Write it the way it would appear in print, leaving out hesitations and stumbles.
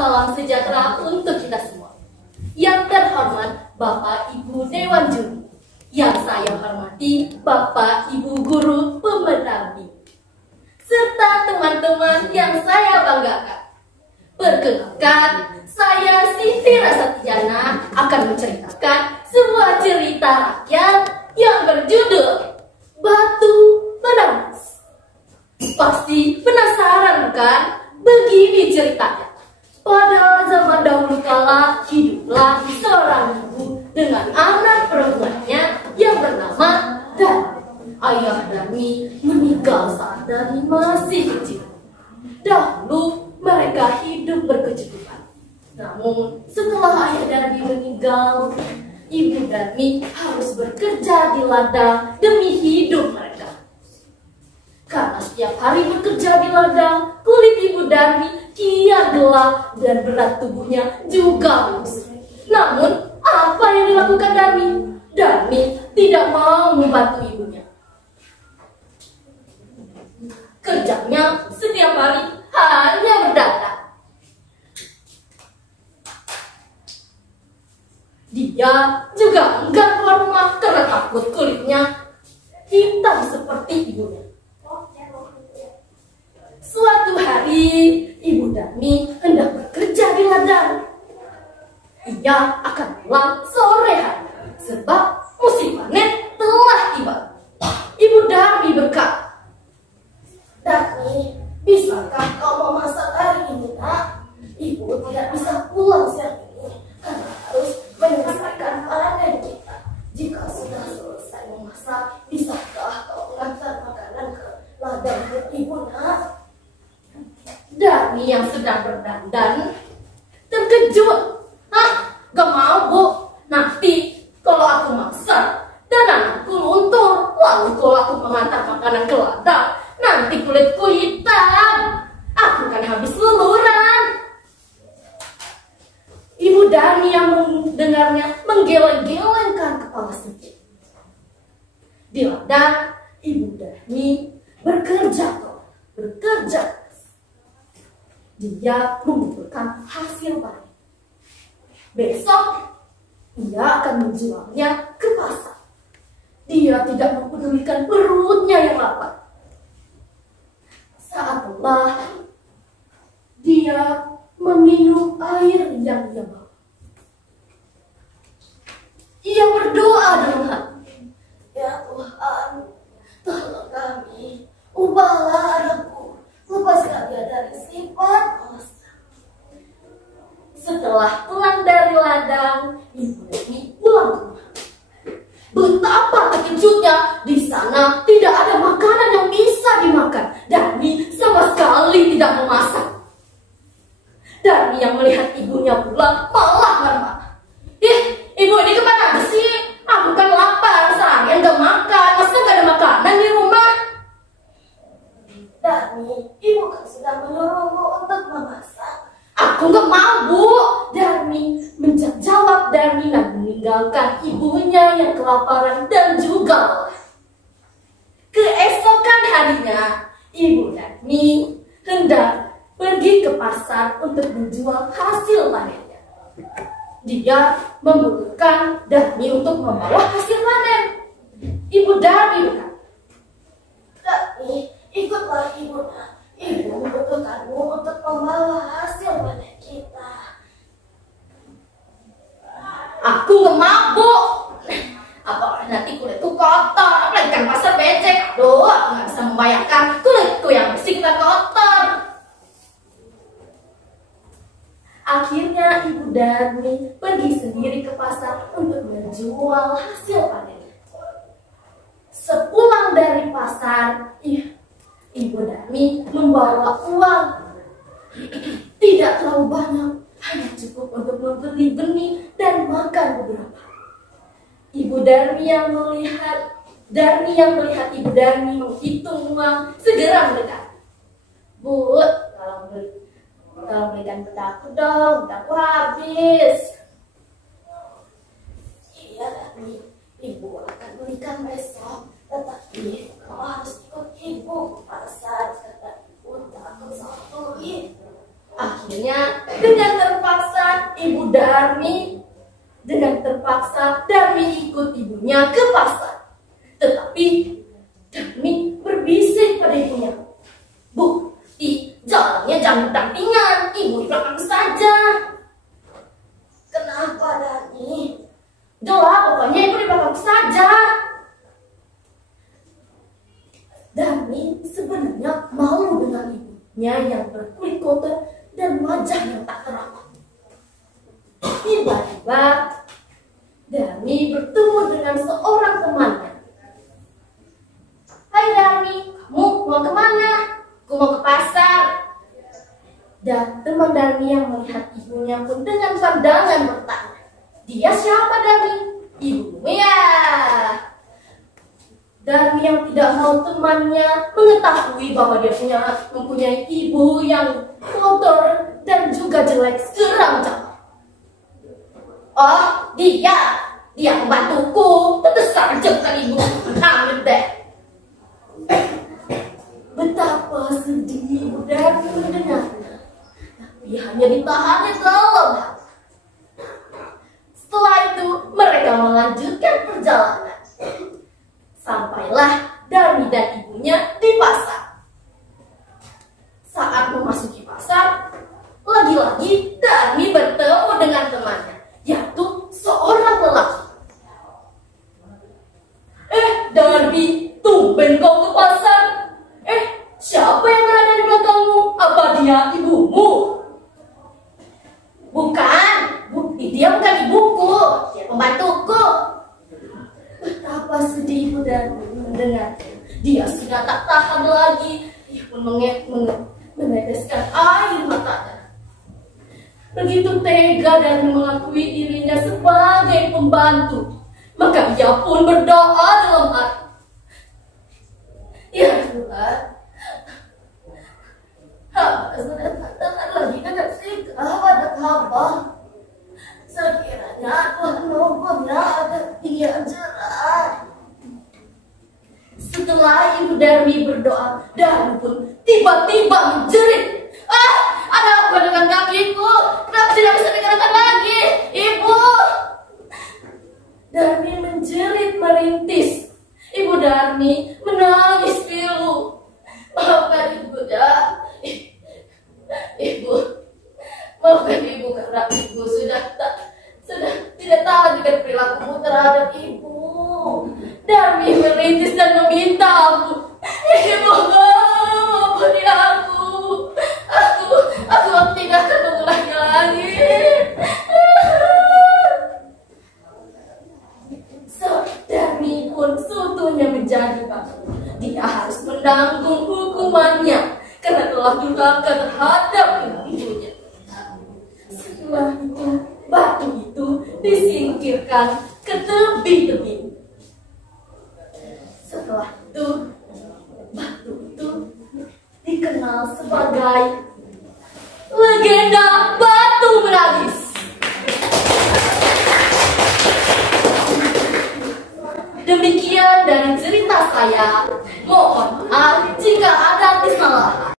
salam sejahtera untuk kita semua. Yang terhormat Bapak Ibu Dewan Juri, yang saya hormati Bapak Ibu Guru Pemendamping, serta teman-teman yang saya banggakan. Perkenalkan, saya Siti Rasatijana akan menceritakan sebuah cerita rakyat yang berjudul Batu Menangis. Pasti penasaran bukan? Begini ceritanya. Pada zaman dahulu kala, hiduplah seorang ibu dengan anak perempuannya yang bernama Darmi. Ayah Darmi meninggal saat Darmi masih kecil. Dahulu mereka hidup berkecukupan. Namun setelah ayah Darmi meninggal, ibu Darmi harus bekerja di ladang demi hidup mereka. Karena setiap hari bekerja di ladang, kulit ibu Darmi kian gelap dan berat tubuhnya juga membusuk. Namun, apa yang dilakukan Darmi? Darmi tidak mau membantu ibunya. Kerjanya setiap hari hanya berdandan. Dia juga enggan keluar rumah karena takut kulitnya hitam seperti ibunya. Suatu hari, ibu Darmi hendak bekerja di ladang. Ia akan pulang sore hari, sebab musim panen telah tiba. Ibu Darmi berkata, "Darmi, bisakah kau memasak hari ini, nak? Ibu tidak bisa pulang siang ini karena harus menyelesaikan panen kita. Jika sudah selesai memasak, bisakah kau mengantar makanan ke ladang ibu, nak?" Darmi yang sedang berdandan terkejut. "Hah? Gak mau, Bu. Nanti kalau aku masak dan anakku luntur, lalu kalau aku mengantar makanan ke ladang, nanti kulitku hitam. Aku kan habis luluran." Ibu Darmi yang mendengarnya menggeleng-gelengkan kepala sedih. Di ladang, ibu Darmi bekerja. Dia mengumpulkan hasil panen. Besok, ia akan menjualnya ke pasar. Dia tidak mempedulikan perutnya yang lapar. Saatlah dia meminum air yang ia bawa. Ia berdoa dalam hati, "Ya Tuhan, tolong kami, ubahlah anakku, lepaskan dia dari sifat dosa." Setelah pulang dari ladang, ibu Darmi pulang ke rumah. Betapa terkejutnya, di sana tidak ada makanan yang bisa dimakan. Darmi sama sekali tidak memasak. Darmi yang melihat ibunya pulang malah marah. "Ih, ibu ini kemana aja sih? Aku kan lapar, seharian gak makan, masa gak ada makanan di rumah?" "Darmi, ibu kan sudah menyuruhmu untuk memasak." "Aku gak mau, Bu." Darmi menjawab. Darmi meninggalkan ibunya yang kelaparan dan juga lelah. Keesokan harinya, ibu Darmi hendak pergi ke pasar untuk menjual hasil panennya. Dia membutuhkan Darmi untuk membawa hasil panen. Ibu Darmi berkata, "Darmi, ikutlah ibu. Ibu membutuhkanmu untuk membawa hasil panen kita." "Aku nggak mau, Bu. Apalagi nanti kulitku kotor, apalagi kan pasar becek. Aduh, aku nggak bisa membayangkan kulitku yang bersih kita kotor." Akhirnya ibu Darmi pergi sendiri ke pasar untuk menjual hasil panennya. Sepulang dari pasar, ibu Darmi membawa uang. Tidak terlalu banyak, hanya cukup untuk membeli benih dan makan beberapa. Ibu Darmi yang melihat ibu Darmi menghitung uang, segera mendekat. "Bu, tolong belikan petaku dong, petaku habis." "Iya, Darmi, ibu akan belikan besok. Tetapi kau harus ikut ibu ke pasar, kata ibu takut salah beli." Akhirnya dengan Darmi. Dengan terpaksa Darmi ikut ibunya ke pasar. Tetapi Darmi berbisik pada ibunya. Bu, jalannya jangan berdampingan, ibu di belakang saja. Kenapa Darmi? Jelas, pokoknya ibu di belakang saja. Darmi sebenarnya malu dengan ibunya yang berkulit kotor dan wajah yang tak terawat. Tiba-tiba Darmi bertemu dengan seorang temannya. Hai Darmi, kamu mau kemana? Aku mau ke pasar. Dan teman Darmi yang melihat ibunya pun dengan pandangan bertanya, dia siapa Darmi? Ibumu ya. Darmi yang tidak mau temannya mengetahui bahwa dia mempunyai ibu yang kotor dan juga jelek seram jauh. Oh, dia membantuku. Tentu saja kan ibu. Amin deh. Betapa sedih Darmi mendengarnya, tapi hanya ditahan di dalam hati. Setelah itu mereka melanjutkan perjalanan. Sampailah Darmi dan ibunya di pasar. Saat memasuki pasar, lagi-lagi Darmi bertemu dengan temannya, yaitu seorang lelaki. Darmi, tumben kau ke pasar. Siapa yang berada di belakangmu? Apa dia ibumu? Bukan, dia bukan ibuku, dia pembantuku. Betapa sedih Darmi mendengar. Dia sudah tak tahan lagi. Dia pun meneteskan air matanya. Begitu tega dan mengakui dirinya sebagai pembantu, maka ia pun berdoa dalam hati. Ya Tuhan, hamba sudah tak tahan lagi dengan sikap pada hamba. Sekiranya Tuhan menghukumnya agar dia jerah. Setelah ibu Darmi berdoa, Darmi pun tiba-tiba menjerit. Ada apa dengan kakiku? Kenapa tidak bisa digerakkan lagi? Ibu! Darmi menjerit merintis. Ibu Darmi menangis pilu. Maafkan ibu dah. Ibu, maafkan ibu karena ibu sudah tidak tahan dengan perilakumu terhadap ibu. Darmi merintis dan meminta ampun. Ibu, ampuni aku. Aku tidak akan mengulangi lagi. Darmi pun seutuhnya menjadi batu. Dia harus menanggung hukumannya karena telah durhaka terhadap ibunya. Setelah itu, batu itu disingkirkan ke tebing-tebing. Setelah itu, batu itu dikenal sebagai legenda batu menangis. Demikian dari cerita saya. Mohon maaf jika ada kesalahan.